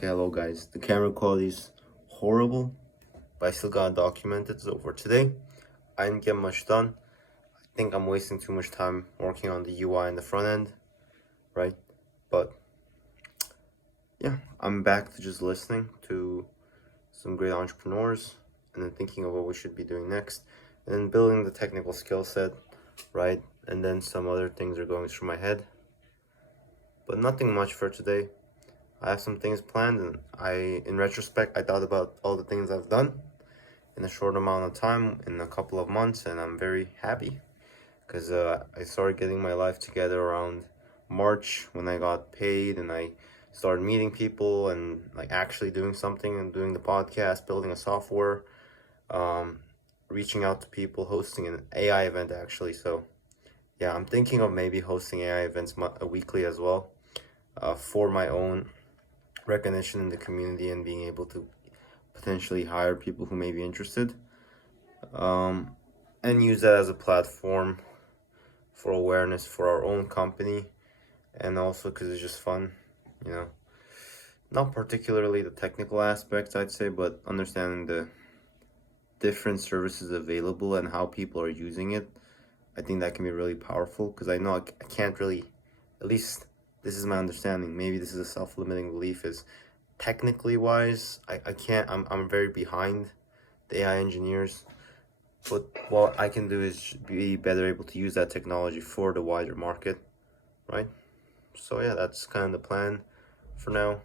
Okay, hello guys. The camera quality is horrible, but I still got documented. So for today, I didn't get much done. I think I'm wasting too much time working on the UI and the front end, right? But yeah, I'm back to just listening to some great entrepreneurs and then thinking of what we should be doing next and then building the technical skill set, right? And then some other things are going through my head, but nothing much for today. I have some things planned, and in retrospect, I thought about all the things I've done in a short amount of time, in a couple of months, and I'm very happy because I started getting my life together around March when I got paid and I started meeting people and like actually doing something and doing the podcast, building a software, um, reaching out to people, hosting an AI event actually. So yeah, I'm thinking of maybe hosting AI events weekly as well, for my own recognition in the community and being able to potentially hire people who may be interested, um, and use that as a platform for awareness for our own company, and also because it's just fun, you know. Not particularly the technical aspects, I'd say, but understanding the different services available and how people are using it. I think that can be really powerful because I know I can't really, at least this is my understanding. Maybe this is a self limiting belief, is technically wise, I can't, I'm very behind the AI engineers. But what I can do is be better able to use that technology for the wider market, right? So yeah, that's kind of the plan for now.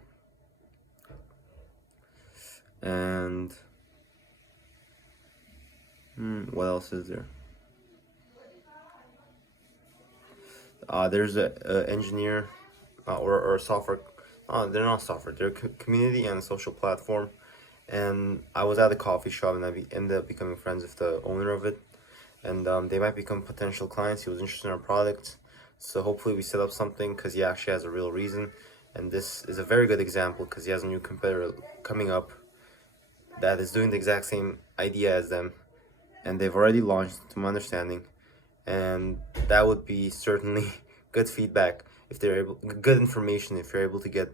And what else is there? There's a engineer, or software. They're not software. They're community and social platform. And I was at a coffee shop and ended up becoming friends with the owner of it. And they might become potential clients. He was interested in our product. So hopefully we set up something because he actually has a real reason. And this is a very good example because he has a new competitor coming up that is doing the exact same idea as them. And they've already launched, to my understanding. And that would be certainly good feedback if they're able, good information if you're able to get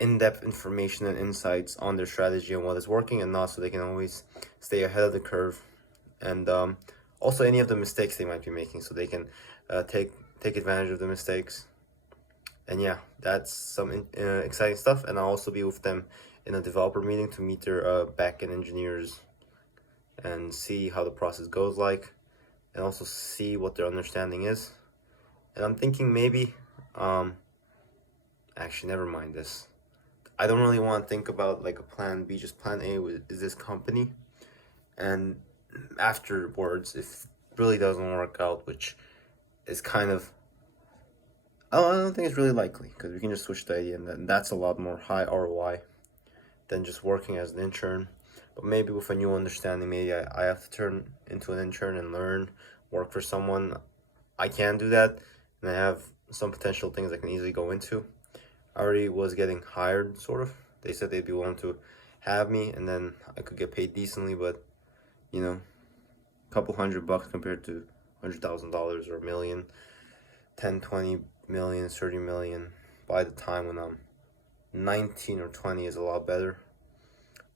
in-depth information and insights on their strategy and what is working and not, so they can always stay ahead of the curve, and also any of the mistakes they might be making, so they can take advantage of the mistakes. And yeah, that's some exciting stuff. And I'll also be with them in a developer meeting to meet their backend engineers and see how the process goes like, and also see what their understanding is. And I'm thinking maybe, actually, never mind this. I don't really want to think about like a plan B, just plan A is this company. And afterwards, if it really doesn't work out, which is kind of, oh, I don't think it's really likely because we can just switch the idea, and then that's a lot more high ROI than just working as an intern. But maybe with a new understanding, maybe I have to turn into an intern and learn, work for someone. I can do that, and I have some potential things I can easily go into. I already was getting hired, sort of. They said they'd be willing to have me, and then I could get paid decently, but you know, a couple $100 compared to $100,000 or a million, 10, 20 million, 30 million by the time when I'm 19 or 20 is a lot better.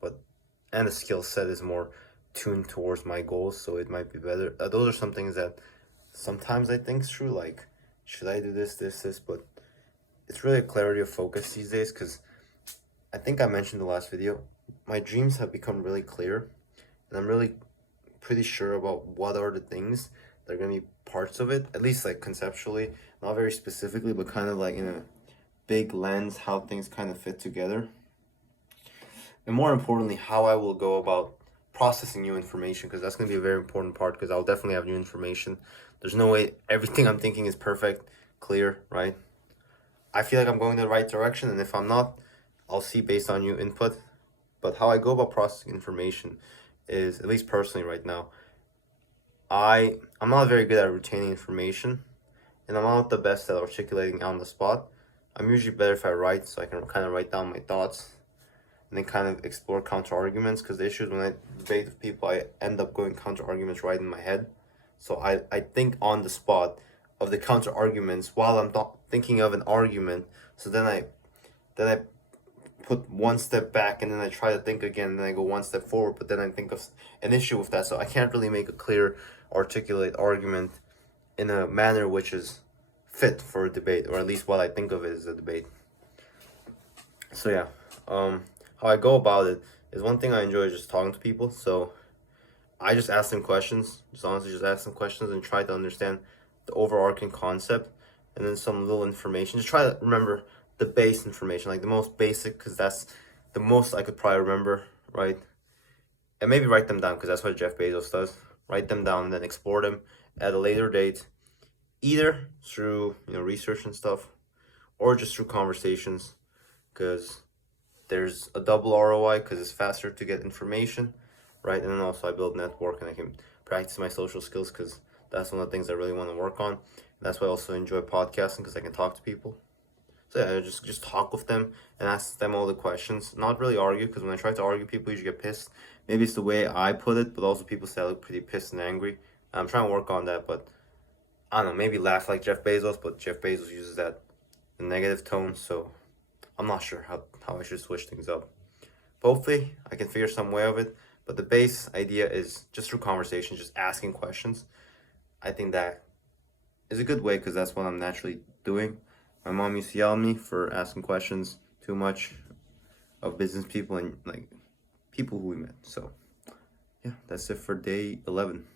But, and the skill set is more tuned towards my goals, so it might be better. Those are some things that sometimes I think through, like, should I do this, but it's really a clarity of focus these days because I think I mentioned in the last video, my dreams have become really clear, and I'm really pretty sure about what are the things that are going to be parts of it, at least like conceptually, not very specifically, but kind of like in a big lens, how things kind of fit together. And more importantly, how I will go about processing new information, because that's going to be a very important part, because I'll definitely have new information. There's no way everything I'm thinking is perfect, clear, right? I feel like I'm going the right direction, and if I'm not, I'll see based on new input. But how I go about processing information is, at least personally right now, I'm not very good at retaining information, and I'm not the best at articulating on the spot. I'm usually better if I write, so I can kind of write down my thoughts and then kind of explore counter arguments. Because the issue is when I debate with people, I end up going counter arguments right in my head. So I think on the spot of the counter arguments while I'm thinking of an argument. So then I put one step back and then I try to think again and then I go one step forward, but then I think of an issue with that. So I can't really make a clear, articulate argument in a manner which is fit for a debate, or at least what I think of it as a debate. So yeah, how I go about it is one thing I enjoy is just talking to people. So I just ask them questions, just honestly just ask them questions and try to understand the overarching concept and then some little information. Just try to remember the base information, like the most basic, because that's the most I could probably remember, right? And maybe write them down, because that's what Jeff Bezos does. Write them down and then explore them at a later date, either through research and stuff, or just through conversations, because there's a double ROI, because it's faster to get information, right? And then also I build network and I can practice my social skills, because that's one of the things I really want to work on. And that's why I also enjoy podcasting, because I can talk to people. So yeah, I just talk with them and ask them all the questions. Not really argue, because when I try to argue, people usually get pissed. Maybe it's the way I put it, but also people say I look pretty pissed and angry. I'm trying to work on that, but I don't know, maybe laugh like Jeff Bezos, but Jeff Bezos uses that in negative tone, so I'm not sure how I should switch things up. But hopefully, I can figure some way of it. But the base idea is just through conversation, just asking questions. I think that is a good way, because that's what I'm naturally doing. My mom used to yell at me for asking questions too much of business people and like people who we met. So yeah, that's it for day 11.